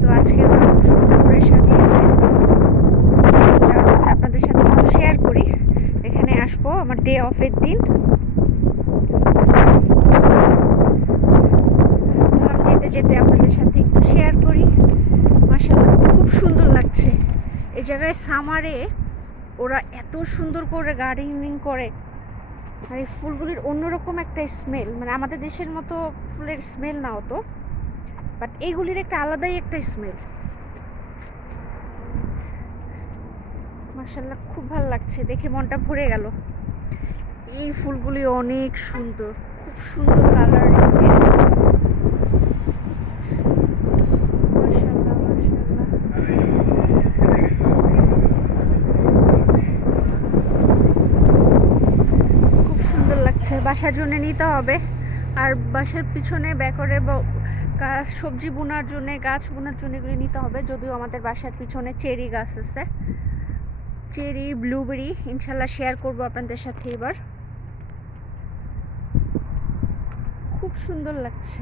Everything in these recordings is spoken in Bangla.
তো আজকে ওরা খুব সুন্দর করে সাজিয়েছে, যার কথা আপনাদের সাথে একটু শেয়ার করি। এখানে আসবো আমার ডে অফের দিন, যেতে যেতে আপনাদের সাথে একটু শেয়ার করি। মাশাআল্লাহ খুব সুন্দর লাগছে। এই জায়গায় সামারে ওরা এত সুন্দর করে গার্ডেনিং করে, আর এই ফুলগুলির অন্যরকম একটা স্মেল, মানে আমাদের দেশের মতো ফুলের স্মেল না হতো, বাট এইগুলির একটা আলাদাই একটা স্মেল। মাশাআল্লাহ খুব ভালো লাগছে, দেখে মনটা ভরে গেল। এই ফুলগুলি অনেক সুন্দর, খুব সুন্দর কালার। মাশাআল্লাহ মাশাআল্লাহ, খুব সুন্দর লাগছে। বাসার জন্য নিতে হবে, আর বাসার পিছনে ব্যাকরে সবজি বোনার জন্য, গাছ বোনার জন্য এগুলি নিতে হবে। যদিও আমাদের বাসার পিছনে চেরি গাছ আছে, চেরি ব্লুবেরি, ইনশাল্লাহ শেয়ার করব আপনাদের সাথে এবার। খুব সুন্দর লাগছে।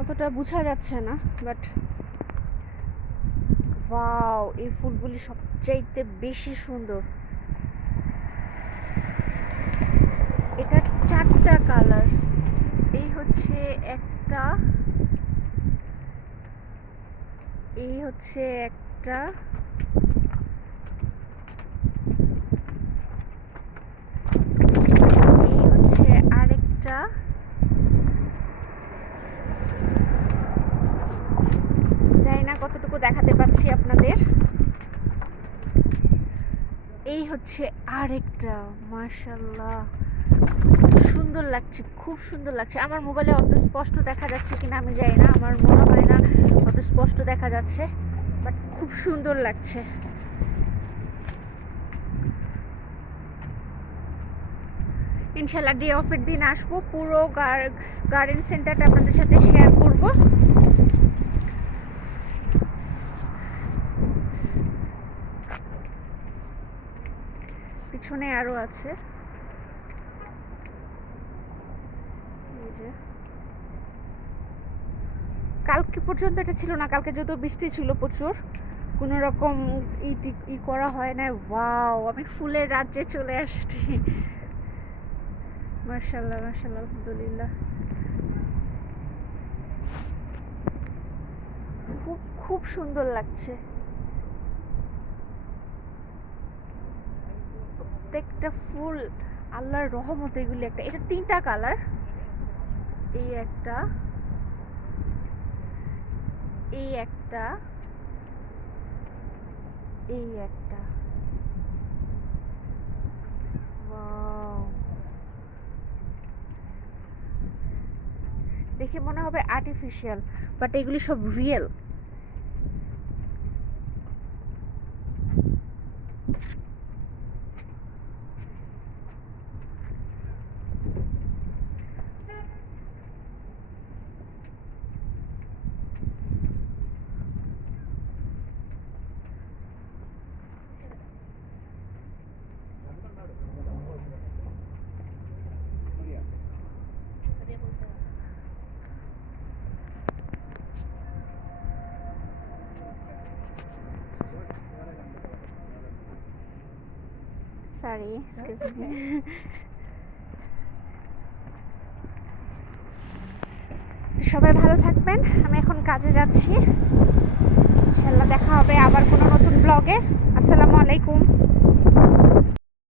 অতটা বোঝা যাচ্ছে না, বাট ওয়াও, এই ফুলগুলি সবচাইতে বেশি সুন্দর। এটা 4টা কালার। এই হচ্ছে একটা, এই হচ্ছে একটা, এই হচ্ছে আরেকটা, জানি না কতটুকু দেখাতে পাচ্ছি আপনাদের। এই হচ্ছে আরেকটা। মাশাআল্লাহ সুন্দর লাগছে, খুব সুন্দর লাগছে। আমার মোবাইলে অত স্পষ্ট দেখা যাচ্ছে কিনা আমি জানি না, আমার মনে হয় না অত স্পষ্ট দেখা যাচ্ছে, বাট খুব সুন্দর লাগছে। ইনশাল্লাহ ডে অফের দিন আসবো, পুরো গার্ডেন সেন্টারটা আপনাদের সাথে শেয়ার করব। পিছনে আরো আছে, এই যে। কালকে পর্যন্ত এটা ছিল না, কালকে যত বৃষ্টি ছিল প্রচুর, কোনো রকম ই করা হয় না। ওয়াও, আমি ফুলের রাজ্যে চলে আসছি। মাশাআল্লাহ মাশাআল্লাহ, আলহামদুলিল্লাহ, খুব খুব সুন্দর লাগছে। প্রত্যেকটা ফুল আল্লাহর রহমত। এগুলি একটা, এটা 3টা কালার। এই একটা, এই একটা, এই একটা। ওয়াও, দেখে মনে হবে আর্টিফিশিয়াল, বাট এগুলি সব রিয়েল। Sorry, excuse me. সবাই ভালো থাকবেন, আমি এখন কাজে যাচ্ছি। ইনশাল্লাহ দেখা হবে আবার কোনো নতুন ব্লগে। আসসালামু আলাইকুম।